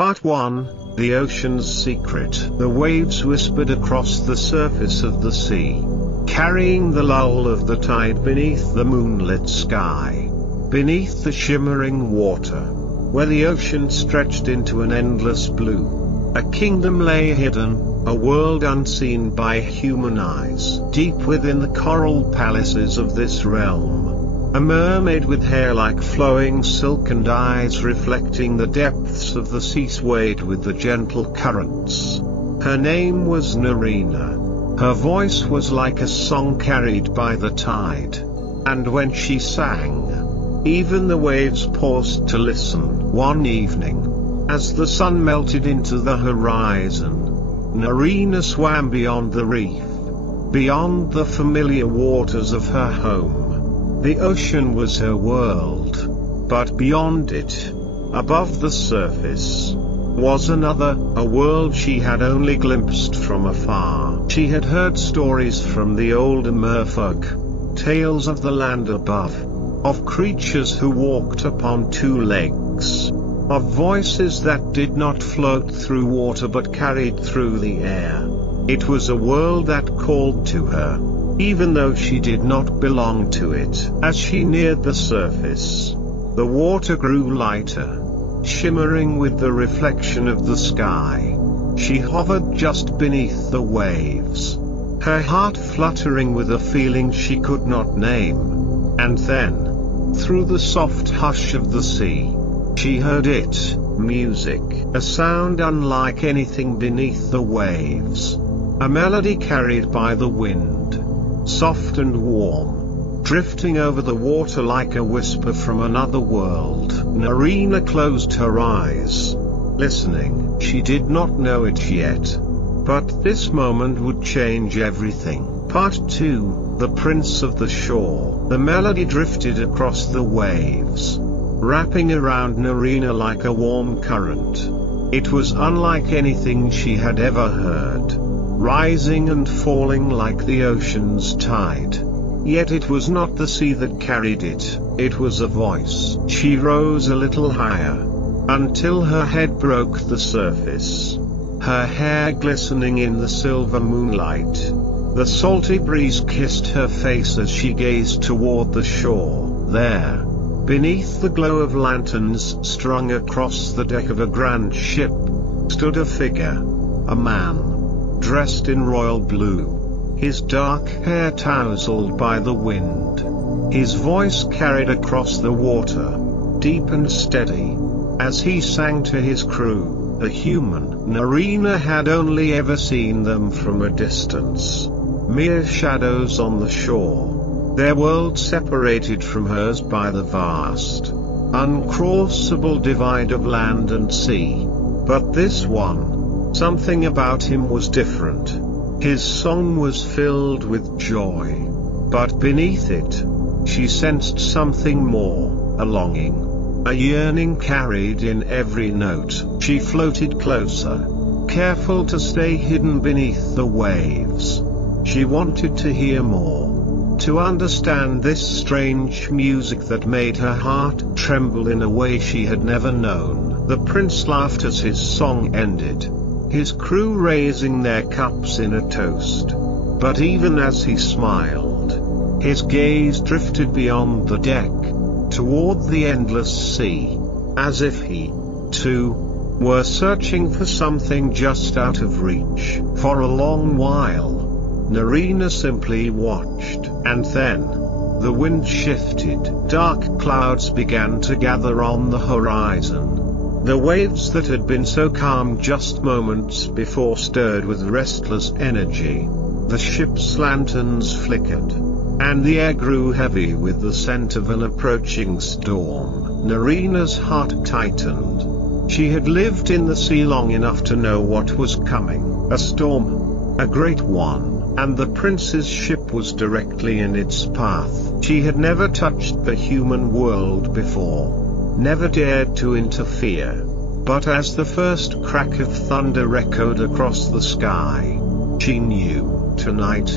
Part 1, The Ocean's Secret. The waves whispered across the surface of the sea, carrying the lull of the tide beneath the moonlit sky. Beneath the shimmering water, where the ocean stretched into an endless blue, a kingdom lay hidden, a world unseen by human eyes. Deep within the coral palaces of this realm, a mermaid with hair like flowing silk and eyes reflecting the depths of the sea swayed with the gentle currents. Her name was Narrator. Her voice was like a song carried by the tide. And when she sang, even the waves paused to listen. One evening, as the sun melted into the horizon, Narrator swam beyond the reef, beyond the familiar waters of her home. The ocean was her world, but beyond it, above the surface, was another, a world she had only glimpsed from afar. She had heard stories from the older merfolk, tales of the land above, of creatures who walked upon two legs, of voices that did not float through water but carried through the air. It was a world that called to her, even though she did not belong to it. As she neared the surface, the water grew lighter, shimmering with the reflection of the sky. She hovered just beneath the waves, her heart fluttering with a feeling she could not name. And then, through the soft hush of the sea, she heard it, music, a sound unlike anything beneath the waves, a melody carried by the wind, soft and warm, drifting over the water like a whisper from another world. Narrator closed her eyes, listening. She did not know it yet, but this moment would change everything. Part 2, The Prince of the Shore. The melody drifted across the waves, wrapping around Narrator like a warm current. It was unlike anything she had ever heard, rising and falling like the ocean's tide. Yet it was not the sea that carried it, it was a voice. She rose a little higher, until her head broke the surface, her hair glistening in the silver moonlight. The salty breeze kissed her face as she gazed toward the shore. There, beneath the glow of lanterns strung across the deck of a grand ship, stood a figure, a man, dressed in royal blue, his dark hair tousled by the wind. His voice carried across the water, deep and steady, as he sang to his crew, a human. Narrator had only ever seen them from a distance, mere shadows on the shore, their world separated from hers by the vast, uncrossable divide of land and sea. But this one, something about him was different. His song was filled with joy, but beneath it, she sensed something more, a longing, a yearning carried in every note. She floated closer, careful to stay hidden beneath the waves. She wanted to hear more, to understand this strange music that made her heart tremble in a way she had never known. The prince laughed as his song ended, his crew raising their cups in a toast. But even as he smiled, his gaze drifted beyond the deck, toward the endless sea, as if he, too, were searching for something just out of reach. For a long while, Narrator simply watched, and then, the wind shifted. Dark clouds began to gather on the horizon. The waves that had been so calm just moments before stirred with restless energy. The ship's lanterns flickered, and the air grew heavy with the scent of an approaching storm. Narrator's heart tightened. She had lived in the sea long enough to know what was coming. A storm, a great one, and the prince's ship was directly in its path. She had never touched the human world before, never dared to interfere. But as the first crack of thunder echoed across the sky, she knew, tonight,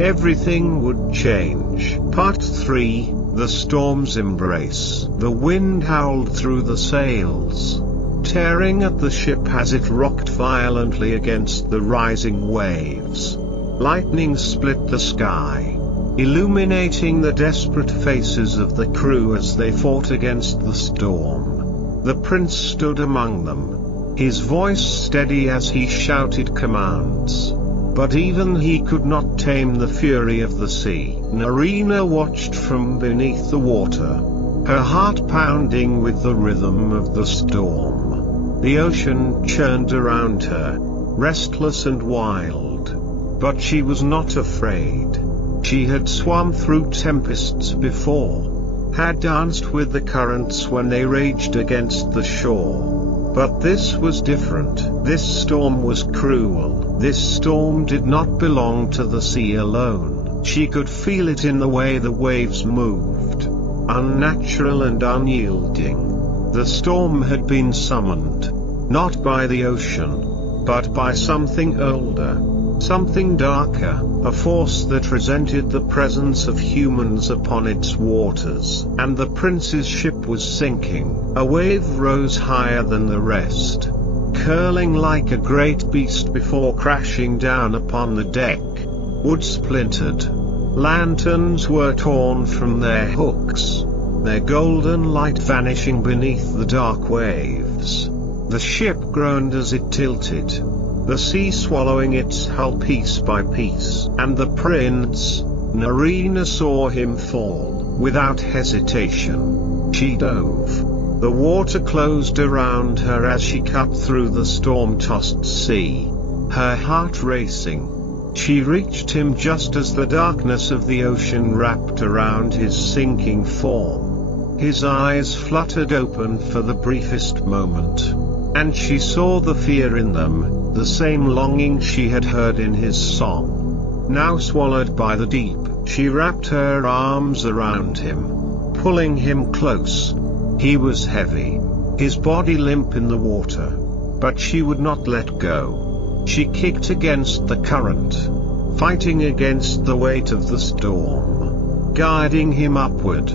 everything would change. Part 3, The Storm's Embrace. The wind howled through the sails, tearing at the ship as it rocked violently against the rising waves. Lightning split the sky, illuminating the desperate faces of the crew as they fought against the storm. The prince stood among them, his voice steady as he shouted commands. But even he could not tame the fury of the sea. Narina watched from beneath the water, her heart pounding with the rhythm of the storm. The ocean churned around her, restless and wild. But she was not afraid. She had swum through tempests before, had danced with the currents when they raged against the shore. But this was different. This storm was cruel. This storm did not belong to the sea alone. She could feel it in the way the waves moved, unnatural and unyielding. The storm had been summoned, not by the ocean, but by something older, something darker, a force that resented the presence of humans upon its waters. And the prince's ship was sinking. A wave rose higher than the rest, curling like a great beast before crashing down upon the deck. Wood splintered. Lanterns were torn from their hooks, their golden light vanishing beneath the dark waves. The ship groaned as it tilted, the sea swallowing its hull piece by piece. And the prince, Narina, saw him fall. Without hesitation, she dove. The water closed around her as she cut through the storm-tossed sea, her heart racing. She reached him just as the darkness of the ocean wrapped around his sinking form. His eyes fluttered open for the briefest moment, and she saw the fear in them, the same longing she had heard in his song. Now swallowed by the deep, she wrapped her arms around him, pulling him close. He was heavy, his body limp in the water, but she would not let go. She kicked against the current, fighting against the weight of the storm, guiding him upward,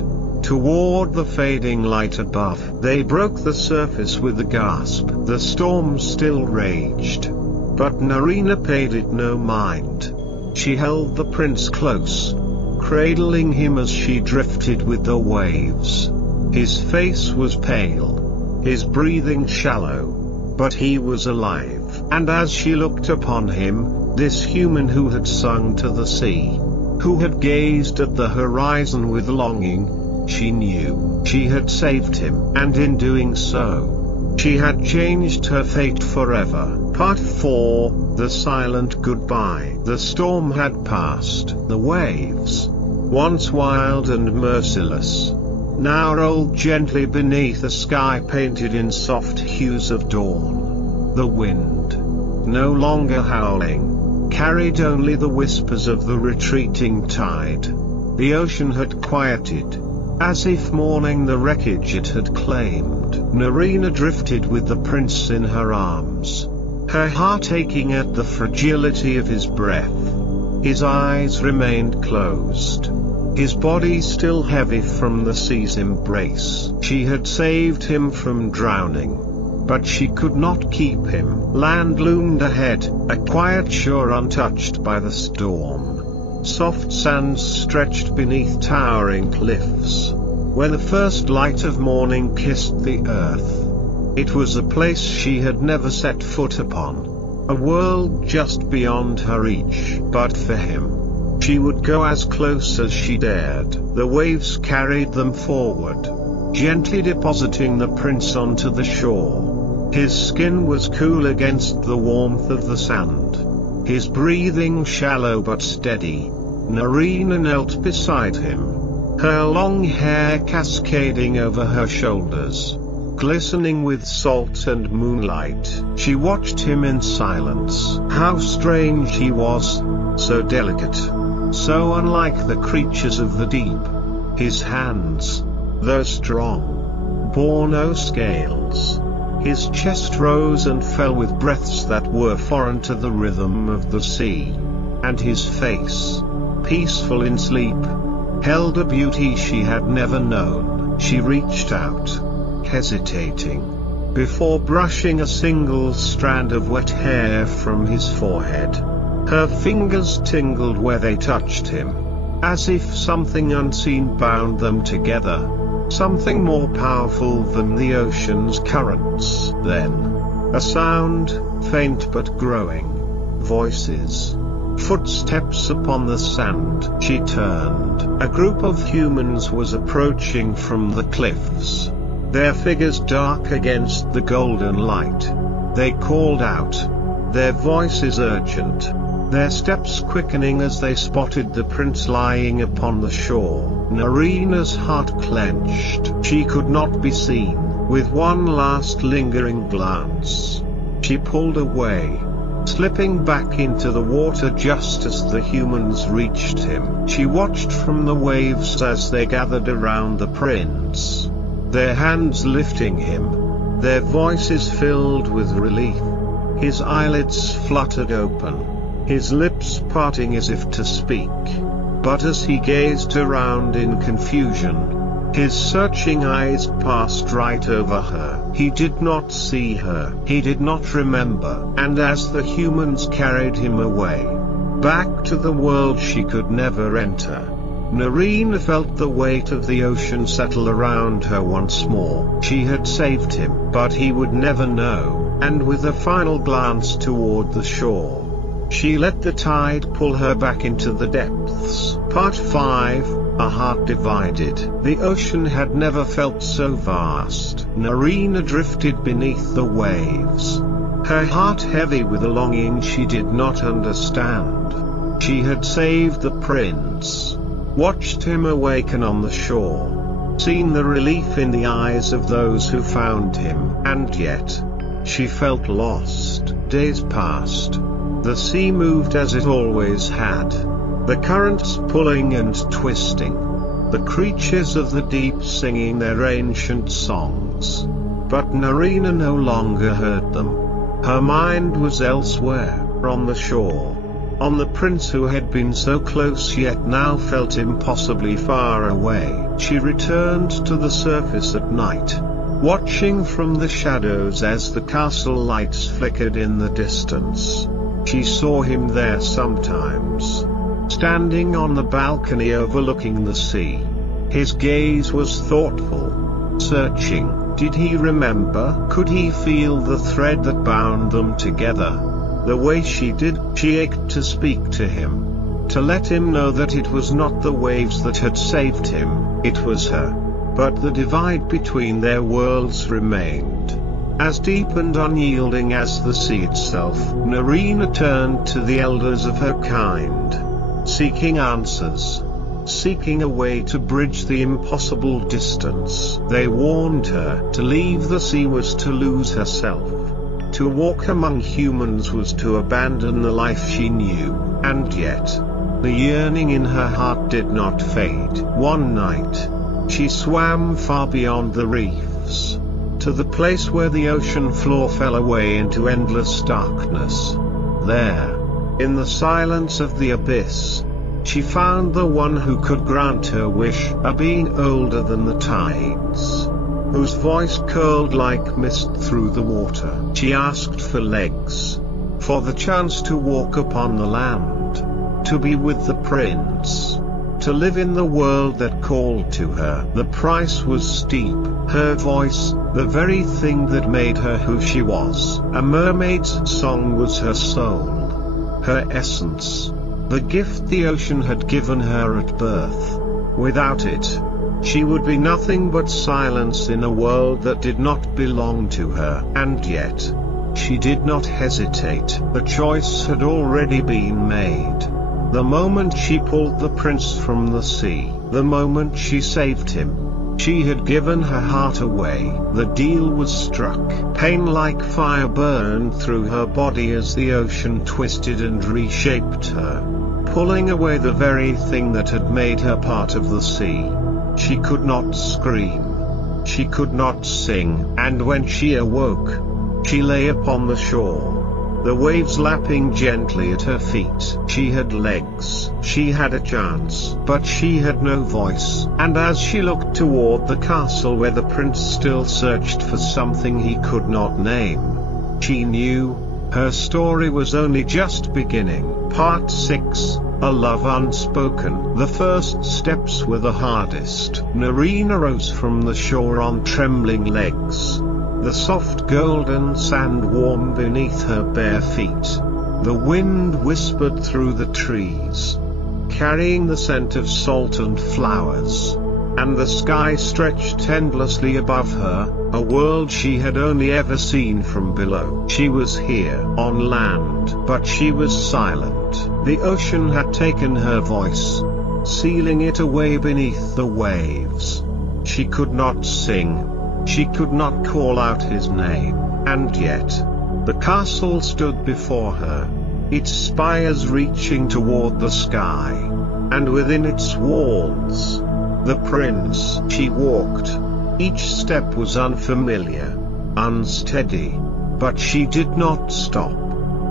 toward the fading light above. They broke the surface with a gasp. The storm still raged, but Narina paid it no mind. She held the prince close, cradling him as she drifted with the waves. His face was pale, his breathing shallow, but he was alive. And as she looked upon him, this human who had sung to the sea, who had gazed at the horizon with longing, she knew she had saved him, and in doing so, she had changed her fate forever. Part 4, The Silent Goodbye. The storm had passed. The waves, once wild and merciless, now rolled gently beneath a sky painted in soft hues of dawn. The wind, no longer howling, carried only the whispers of the retreating tide. The ocean had quieted, as if mourning the wreckage it had claimed. Narina drifted with the prince in her arms, her heart aching at the fragility of his breath. His eyes remained closed, his body still heavy from the sea's embrace. She had saved him from drowning, but she could not keep him. Land loomed ahead, a quiet shore untouched by the storm. Soft sands stretched beneath towering cliffs, where the first light of morning kissed the earth. It was a place she had never set foot upon, a world just beyond her reach. But for him, she would go as close as she dared. The waves carried them forward, gently depositing the prince onto the shore. His skin was cool against the warmth of the sand, his breathing shallow but steady. Narina knelt beside him, her long hair cascading over her shoulders, glistening with salt and moonlight. She watched him in silence. How strange he was, so delicate, so unlike the creatures of the deep. His hands, though strong, bore no scales. His chest rose and fell with breaths that were foreign to the rhythm of the sea. And his face, peaceful in sleep, held a beauty she had never known. She reached out, hesitating, before brushing a single strand of wet hair from his forehead. Her fingers tingled where they touched him, as if something unseen bound them together, something more powerful than the ocean's currents. Then, a sound, faint but growing. Voices. Footsteps upon the sand. She turned. A group of humans was approaching from the cliffs, their figures dark against the golden light. They called out, their voices urgent, their steps quickening as they spotted the prince lying upon the shore. Narina's heart clenched. She could not be seen. With one last lingering glance, she pulled away, slipping back into the water just as the humans reached him. She watched from the waves as they gathered around the prince, their hands lifting him, their voices filled with relief. His eyelids fluttered open, his lips parting as if to speak. But as he gazed around in confusion, his searching eyes passed right over her. He did not see her. He did not remember. And as the humans carried him away, back to the world she could never enter, Narina felt the weight of the ocean settle around her once more. She had saved him, but he would never know. And with a final glance toward the shore, she let the tide pull her back into the depths. Part 5, A Heart Divided. The ocean had never felt so vast. Narina drifted beneath the waves, her heart heavy with a longing she did not understand. She had saved the prince, watched him awaken on the shore, seen the relief in the eyes of those who found him, and yet, she felt lost. Days passed. The sea moved as it always had, the currents pulling and twisting, the creatures of the deep singing their ancient songs. But Narina no longer heard them. Her mind was elsewhere, on the shore, on the prince who had been so close yet now felt impossibly far away. She returned to the surface at night, watching from the shadows as the castle lights flickered in the distance. She saw him there sometimes, standing on the balcony overlooking the sea. His gaze was thoughtful, searching. Did he remember? Could he feel the thread that bound them together? The way she did. She ached to speak to him, to let him know that it was not the waves that had saved him, it was her. But the divide between their worlds remained, as deep and unyielding as the sea itself. Narina turned to the elders of her kind, seeking answers, seeking a way to bridge the impossible distance. They warned her, to leave the sea was to lose herself. To walk among humans was to abandon the life she knew, and yet, the yearning in her heart did not fade. One night, she swam far beyond the reefs, to the place where the ocean floor fell away into endless darkness. There, in the silence of the abyss, she found the one who could grant her wish, a being older than the tides, whose voice curled like mist through the water. She asked for legs, for the chance to walk upon the land, to be with the prince, to live in the world that called to her. The price was steep. Her voice, the very thing that made her who she was. A mermaid's song was her soul, her essence, the gift the ocean had given her at birth. Without it, she would be nothing but silence in a world that did not belong to her. And yet, she did not hesitate. The choice had already been made. The moment she pulled the prince from the sea, the moment she saved him, she had given her heart away. The deal was struck. Pain like fire burned through her body as the ocean twisted and reshaped her, pulling away the very thing that had made her part of the sea. She could not scream. She could not sing. And when she awoke, she lay upon the shore, the waves lapping gently at her feet. She had legs, she had a chance, but she had no voice. And as she looked toward the castle where the prince still searched for something he could not name, she knew her story was only just beginning. Part 6, A Love Unspoken. The first steps were the hardest. Narina rose from the shore on trembling legs. The soft golden sand warmed beneath her bare feet. The wind whispered through the trees, carrying the scent of salt and flowers. And the sky stretched endlessly above her, a world she had only ever seen from below. She was here, on land, but she was silent. The ocean had taken her voice, sealing it away beneath the waves. She could not sing, she could not call out his name, and yet, the castle stood before her, its spires reaching toward the sky, and within its walls, the prince. She walked. Each step was unfamiliar, unsteady, but she did not stop.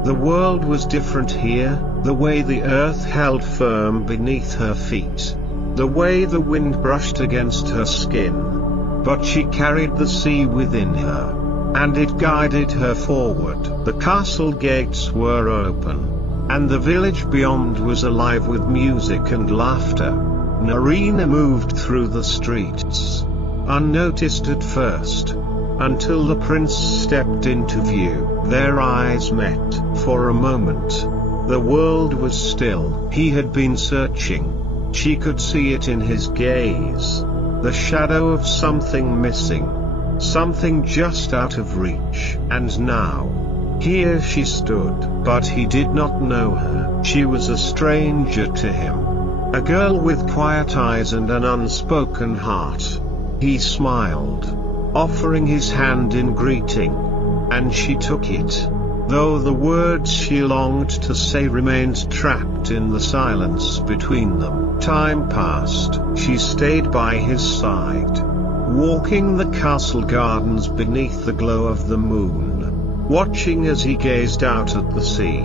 The world was different here, the way the earth held firm beneath her feet, the way the wind brushed against her skin. But she carried the sea within her, and it guided her forward. The castle gates were open, and the village beyond was alive with music and laughter. Narina moved through the streets, unnoticed at first, until the prince stepped into view. Their eyes met. For a moment, the world was still. He had been searching. She could see it in his gaze, the shadow of something missing, something just out of reach. And now, here she stood, but he did not know her. She was a stranger to him. A girl with quiet eyes and an unspoken heart. He smiled, offering his hand in greeting, and she took it, though the words she longed to say remained trapped in the silence between them. Time passed. She stayed by his side, walking the castle gardens beneath the glow of the moon, watching as he gazed out at the sea.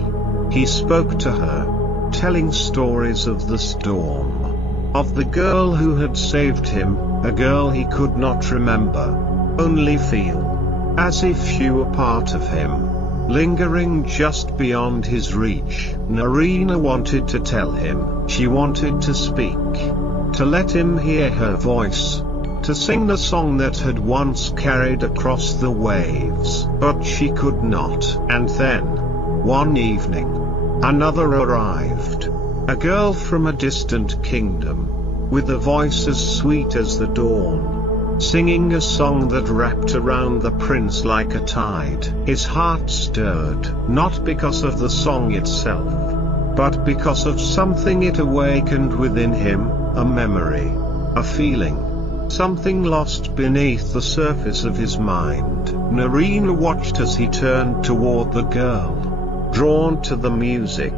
He spoke to her, telling stories of the storm, of the girl who had saved him, a girl he could not remember, only feel, as if she were part of him, lingering just beyond his reach. Narina wanted to tell him, she wanted to speak, to let him hear her voice, to sing the song that had once carried across the waves, but she could not. And then, one evening, another arrived, a girl from a distant kingdom, with a voice as sweet as the dawn, singing a song that wrapped around the prince like a tide. His heart stirred, not because of the song itself, but because of something it awakened within him, a memory, a feeling, something lost beneath the surface of his mind. Narina watched as he turned toward the girl, drawn to the music,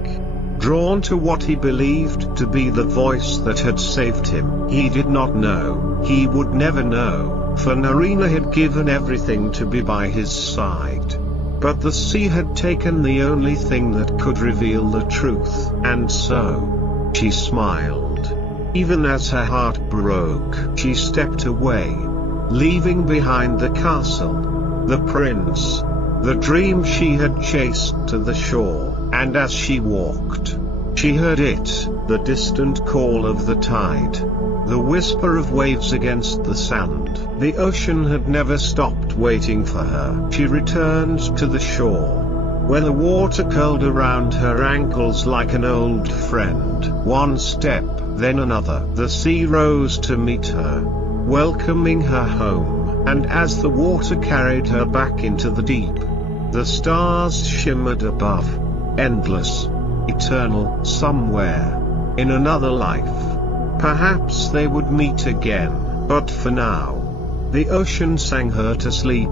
drawn to what he believed to be the voice that had saved him. He did not know, he would never know, for Narina had given everything to be by his side. But the sea had taken the only thing that could reveal the truth, and so, she smiled. Even as her heart broke, she stepped away, leaving behind the castle, the prince, the dream she had chased to the shore. And as she walked, she heard it, the distant call of the tide, the whisper of waves against the sand. The ocean had never stopped waiting for her. She returned to the shore, where the water curled around her ankles like an old friend. One step, then another. The sea rose to meet her, welcoming her home. And as the water carried her back into the deep, the stars shimmered above. Endless, eternal, somewhere, in another life. Perhaps they would meet again, but for now, the ocean sang her to sleep,